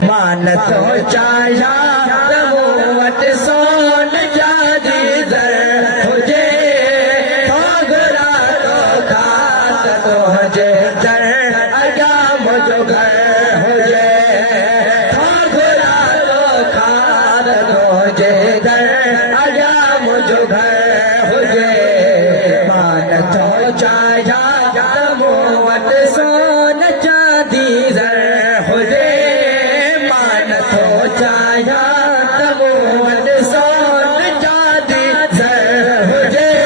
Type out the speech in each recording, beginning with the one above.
मान तो चाया तमोवत सोन जादी दर तुझे घोगरा तो खात तुझे दर आजा मुझो घर हो जाए घोगरा तो खात तुझे दर आजा मुझो घर हो जाए मान तो चाया तमोवत सोन जादी दर हो जाए चाया तमोवत सोन जादी दर हो जाए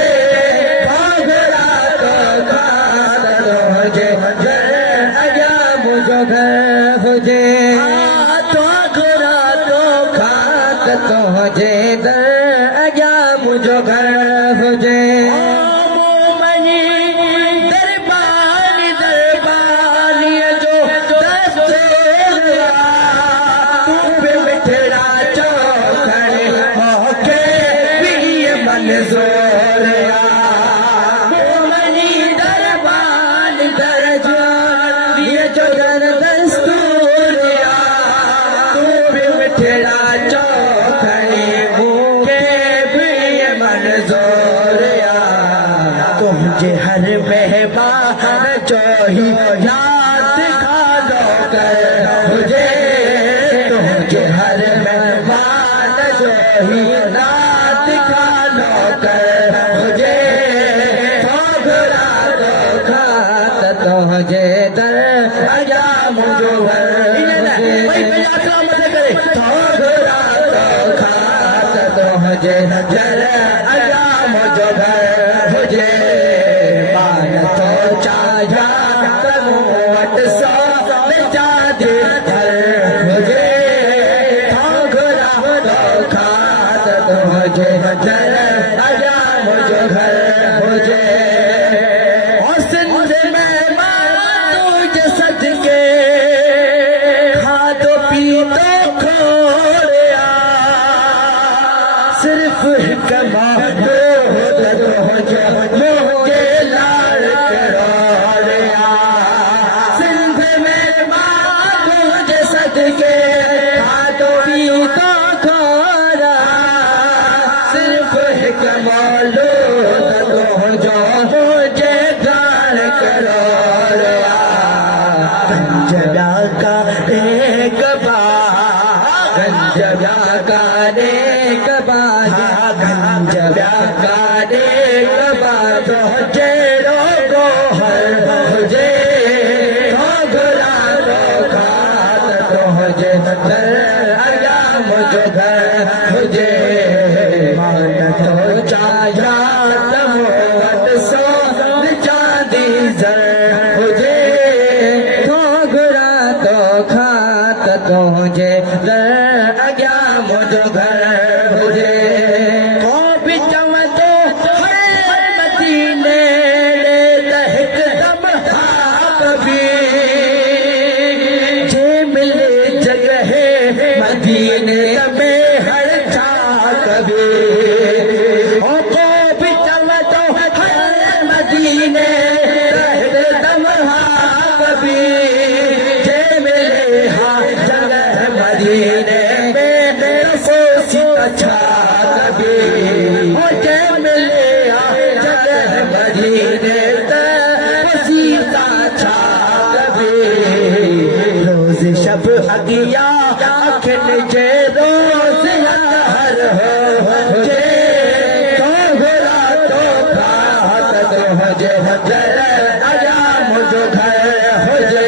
घोगरा तो खात तुझे दर आजा मुझो घर हो जाए तो घोगरा तो खात तुझे दर आजा मुझो घर हो जाए तुझे हर मेहमान जो ही याद खा लो कर मुझे तुझे हर मेहमान जो ही याद खा लो कर मुझे घोगरा तो खात तुझे दर आजा मुझो घर घोगरा तो खात तुझे दर आजा मुझो घर मुझे चाया तमोवत सोन जादी दर मुझे घोगरा तो खात तुझे दर आजा मुझो घर मुझे और सिंध में तुझे सदके खा दो पी दो खोया सिर्फ कमा गंजला का एक गंजला का एक बात जेरो गोहर मुझे घोगरा तो खात तुझे दर आजा मुझो घर मुझे मान तो चाया तमोवत सोन जादी दर मुझे घोगरा तो खात तुझे दर आजा मुझो घर मुझे मदीने में हर छाक भी ओ को भी चल तो हर मदीने दम हाक भी जे मिले हाँ जगह मदीने में सोसी छाक भी ओ जे मिले हाँ जगह मदीने सीता छाक भी रोज शब अगिया जे रोज हर हो जे घोगरा तो खात तुझे दर आजा मुझो घर हो जे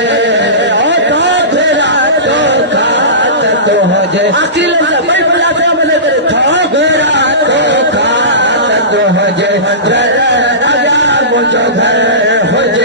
घोगरा तो खात तुझे अखिल भाई बुला से मैंने करे घोगरा तो खात तुझे दर आजा मुझो घर हो जे